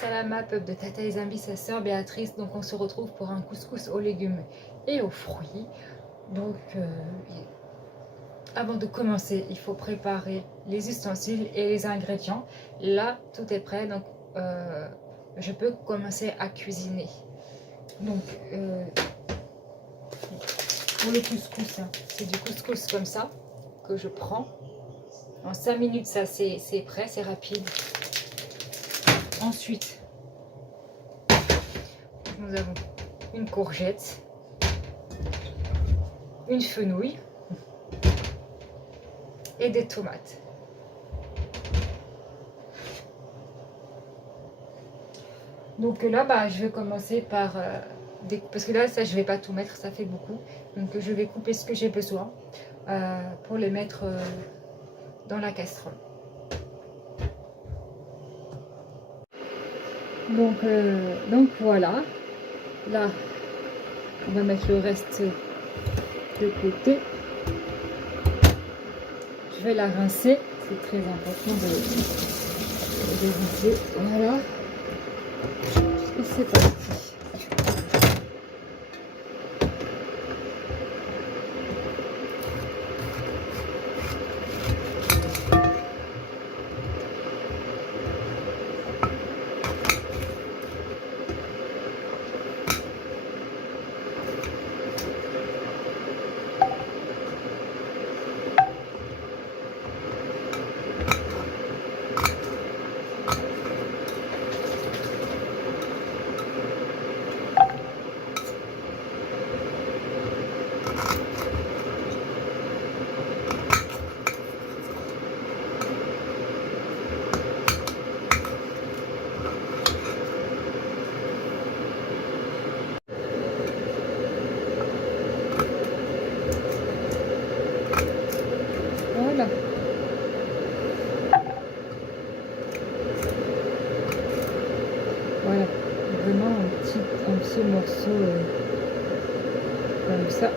Salam up de Tata et Zambi, sa sœur Béatrice. Donc on se retrouve pour un couscous aux légumes et aux fruits. Donc avant de commencer, il faut préparer les ustensiles et les ingrédients. Là, tout est prêt, donc je peux commencer à cuisiner. Donc pour le couscous, hein, c'est du couscous comme ça que je prends. En 5 minutes, ça c'est prêt, c'est rapide. Ensuite, nous avons une courgette, une fenouil et des tomates. Donc là, je vais commencer par parce que là, ça, je vais pas tout mettre, ça fait beaucoup. Donc je vais couper ce que j'ai besoin pour les mettre dans la casserole. Donc voilà. Là, on va mettre le reste de côté. Je vais la rincer. C'est très important de rincer. Voilà. Et c'est parti. Voilà. Voilà. Vraiment un petit morceau comme ça.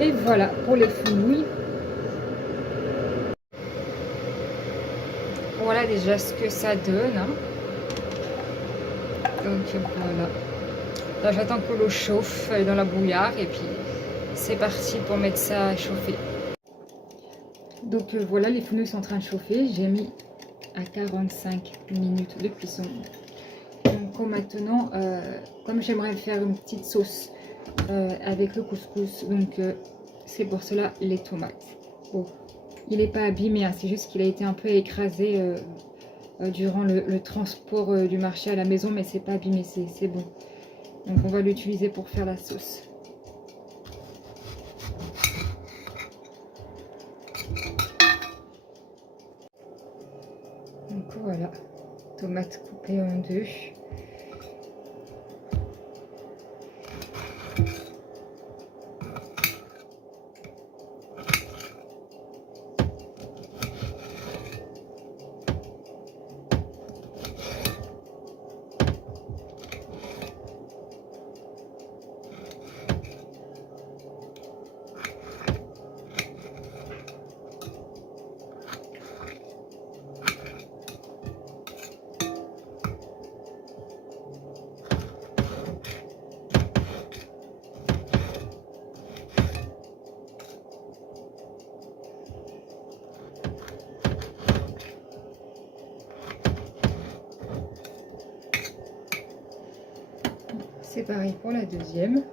Et voilà pour les fenouilles. Voilà déjà ce que ça donne. Hein. Donc voilà. Là j'attends que l'eau chauffe dans la bouillarde et puis c'est parti pour mettre ça à chauffer. Donc voilà, les fenouilles sont en train de chauffer. J'ai mis à 45 minutes de cuisson. Donc maintenant, comme j'aimerais faire une petite sauce avec le couscous, donc c'est pour cela les tomates. Bon, il n'est pas abîmé, hein, c'est juste qu'il a été un peu écrasé durant le transport du marché à la maison, mais c'est pas abîmé, c'est bon. Donc on va l'utiliser pour faire la sauce. Donc voilà, tomates coupées en deux. C'est pareil pour la deuxième.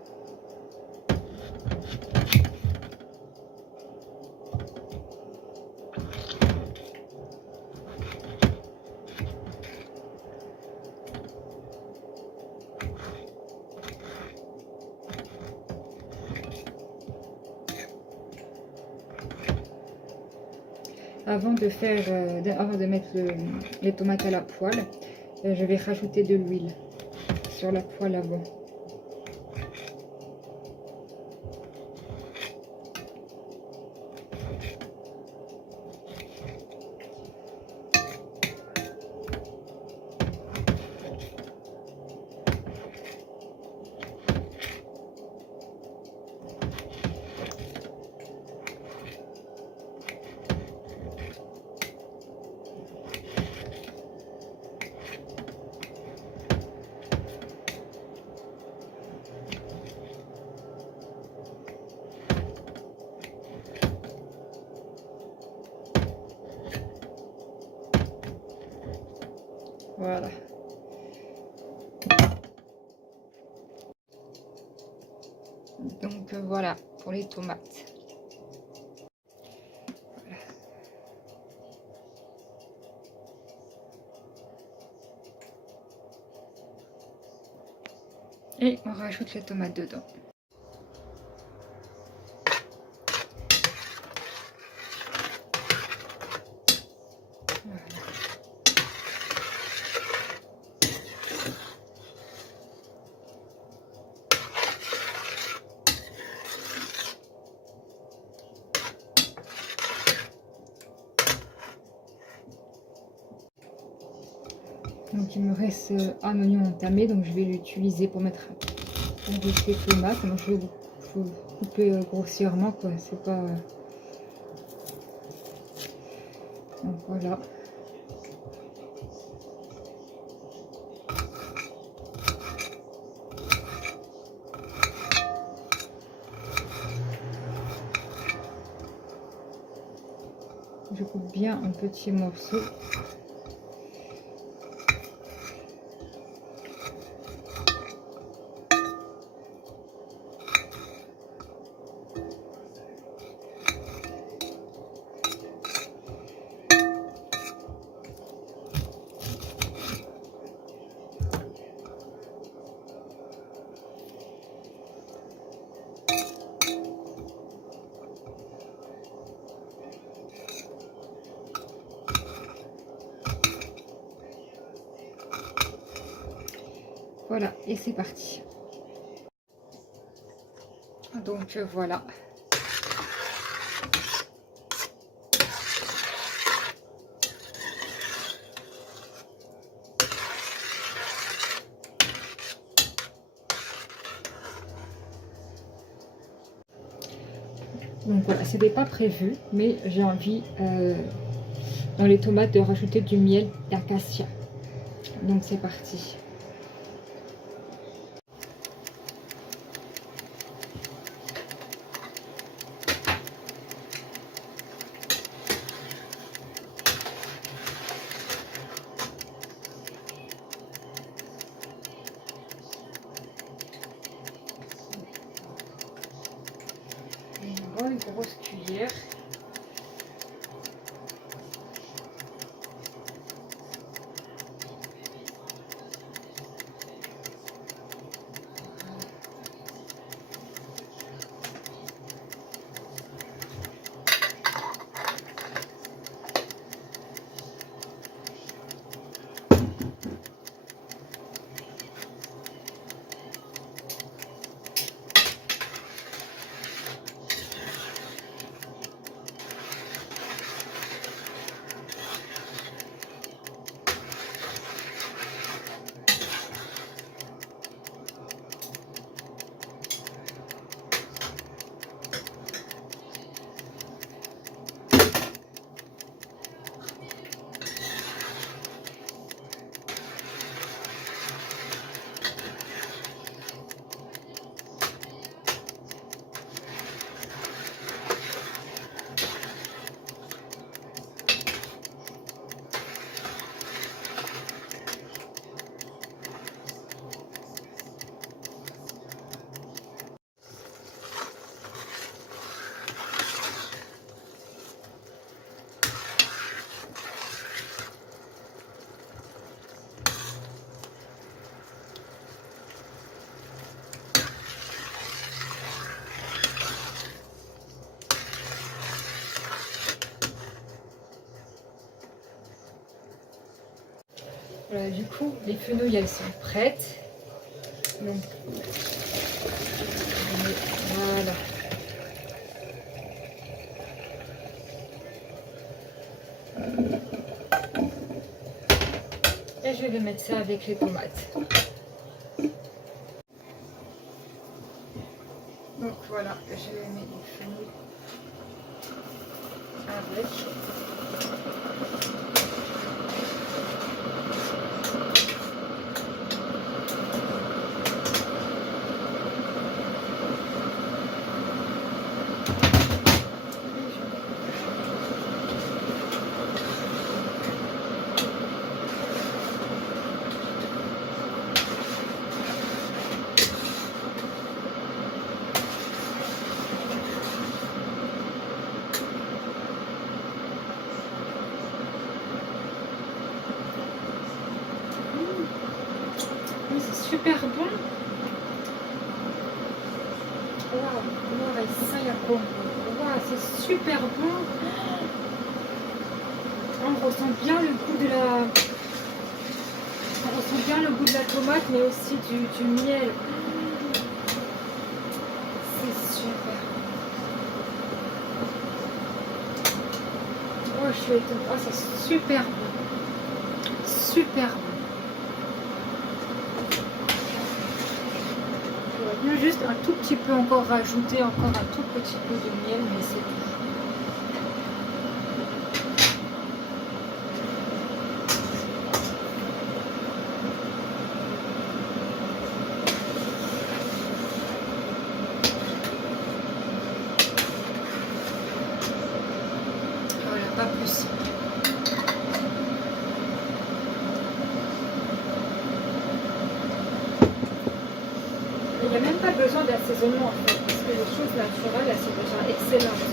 Avant de mettre les tomates à la poêle, je vais rajouter de l'huile sur la poêle avant. Voilà. Donc voilà pour les tomates. Voilà. Et on rajoute les tomates dedans. Donc il me reste un oignon entamé, donc je vais l'utiliser pour mettre avec les tomates. Donc je vais couper grossièrement, quoi. C'est pas. Donc voilà. Je coupe bien en petits morceaux. Voilà, et c'est parti. Donc voilà. Donc voilà, c'était pas prévu, mais j'ai envie dans les tomates de rajouter du miel d'acacia. Donc c'est parti. Une grosse cuillère. Voilà, du coup, les fenouilles, elles sont prêtes. Donc, voilà. Et je vais mettre ça avec les tomates. Donc voilà, je vais mettre les fenouilles avec. C'est super bon. Waouh, ça y a quoi? Waouh, c'est super bon. On ressent bien le goût de la... On ressent bien le goût de la tomate, mais aussi du miel. C'est super. Oh, je suis étonnée. Oh, c'est super bon. Super bon. Juste un tout petit peu encore rajouter encore un tout petit peu de miel, mais c'est tout. Voilà, pas plus. Il n'y a même pas besoin d'assaisonnement en fait, parce que les choses naturelles, elles sont déjà excellentes.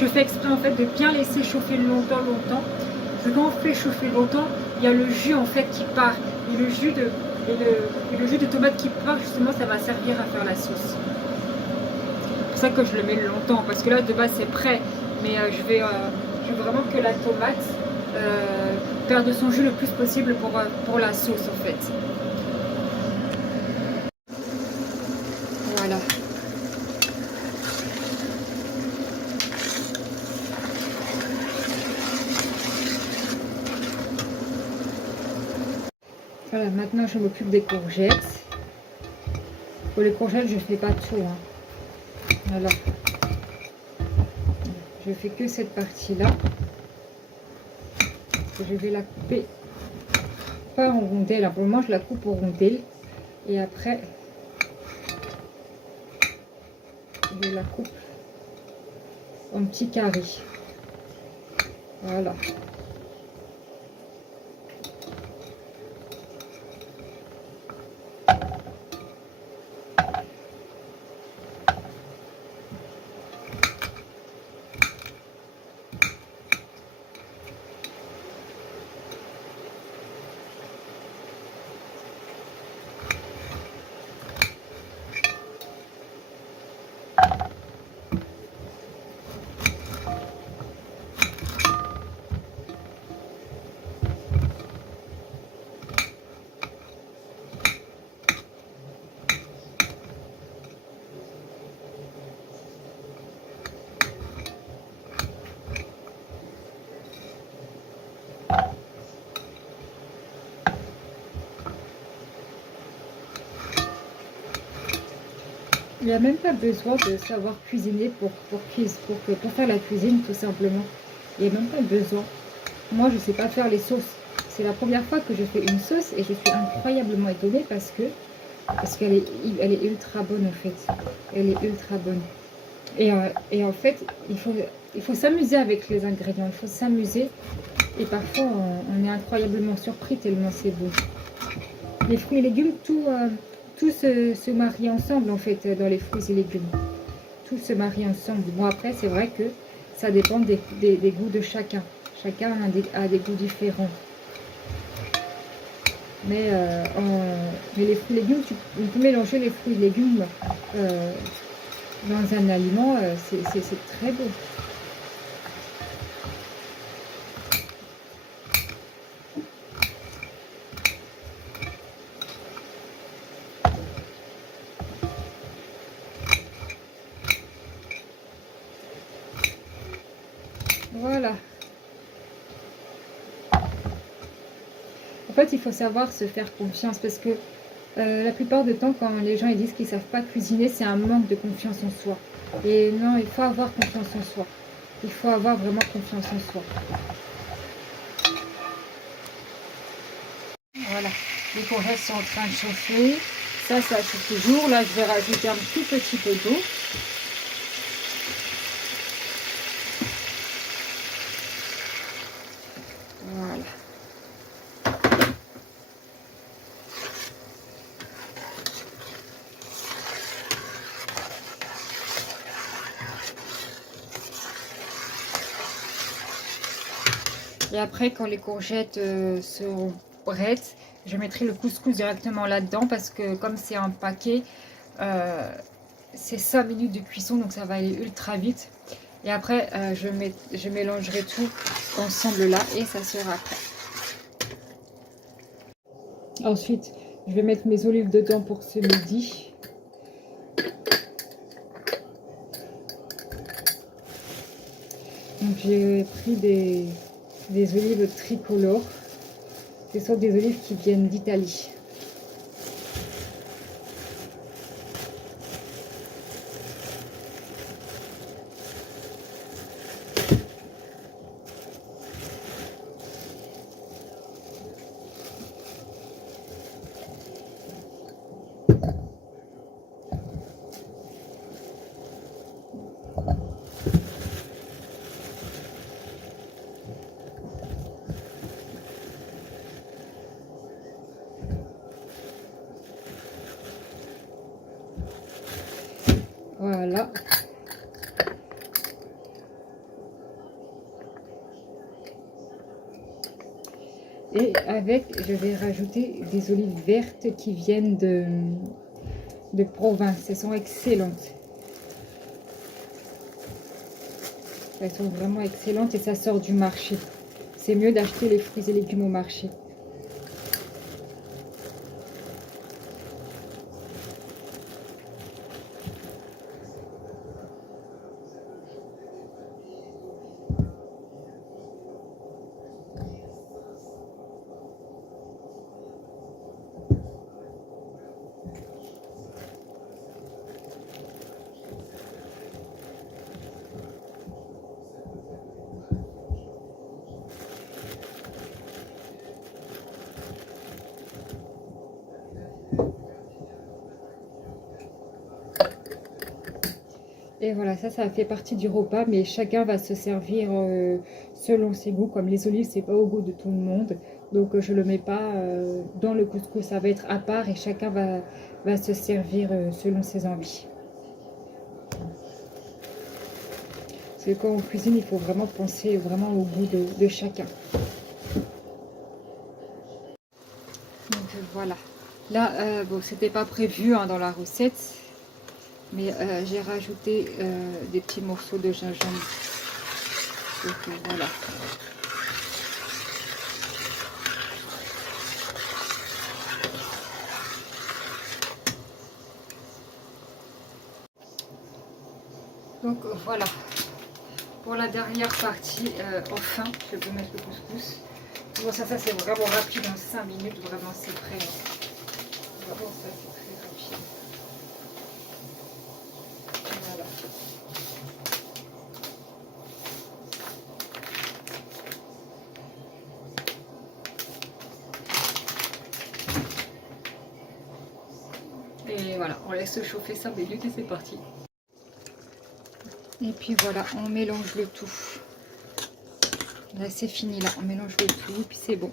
Je fais exprès en fait de bien laisser chauffer longtemps. Parce que quand on fait chauffer longtemps, il y a le jus en fait qui part. Et le jus de tomate qui part, justement, ça va servir à faire la sauce. C'est pour ça que je le mets longtemps. Parce que là, de base, c'est prêt. Mais je veux vraiment que la tomate perde son jus le plus possible pour la sauce en fait. Voilà. Voilà, maintenant je m'occupe des courgettes. Pour les courgettes, je ne fais pas tout. Hein. Voilà. Je fais que cette partie-là. Je vais la couper pas en rondelles. Pour le moment, je la coupe en rondelles. Et après, je la coupe en petits carrés. Voilà. Il n'y a même pas besoin de savoir cuisiner pour faire la cuisine, tout simplement. Il n'y a même pas besoin. Moi, je ne sais pas faire les sauces. C'est la première fois que je fais une sauce et je suis incroyablement étonnée parce qu'elle est ultra bonne en fait. Elle est ultra bonne. Et en fait, il faut s'amuser avec les ingrédients, il faut s'amuser. Et parfois, on est incroyablement surpris tellement c'est beau. Les fruits et légumes, tout se marie ensemble en fait dans les fruits et légumes. Tout se marie ensemble. Bon après, c'est vrai que ça dépend des goûts de chacun. Chacun a des goûts différents. Mais les fruits et légumes, on peut mélanger les fruits et légumes dans un aliment, c'est très beau. Voilà. En fait, il faut savoir se faire confiance parce que la plupart du temps, quand les gens ils disent qu'ils ne savent pas cuisiner, c'est un manque de confiance en soi. Et non, il faut avoir confiance en soi. Il faut avoir vraiment confiance en soi. Voilà, les courgettes sont en train de chauffer. Ça chauffe toujours. Là, je vais rajouter un tout petit peu d'eau. Voilà. Et après, quand les courgettes seront prêtes, je mettrai le couscous directement là-dedans parce que comme c'est un paquet, c'est 5 minutes de cuisson, donc ça va aller ultra vite. Et après, je mélangerai tout ensemble là et ça sera prêt. Ensuite, je vais mettre mes olives dedans pour ce midi. Donc j'ai pris des olives tricolores. Ce sont des olives qui viennent d'Italie. Voilà. Et avec, je vais rajouter des olives vertes qui viennent de province. Elles sont excellentes. Elles sont vraiment excellentes et ça sort du marché. C'est mieux d'acheter les fruits et légumes au marché. Et voilà, ça fait partie du repas, mais chacun va se servir selon ses goûts. Comme les olives, c'est pas au goût de tout le monde, donc je le mets pas dans le couscous. Ça va être à part et chacun va se servir selon ses envies. Parce que quand on cuisine, il faut vraiment penser vraiment au goût de chacun. Donc voilà. Là, bon, c'était pas prévu hein, dans la recette. Mais j'ai rajouté des petits morceaux de gingembre. Donc voilà. Donc voilà. Pour la dernière partie, enfin, je peux mettre le couscous. Bon, ça c'est vraiment rapide, en 5 minutes, vraiment c'est prêt. Vraiment, ça c'est très rapide. Voilà. Et voilà, on laisse chauffer 5 minutes et c'est parti. Et puis voilà, on mélange le tout. Là c'est fini, là on mélange le tout et puis c'est bon.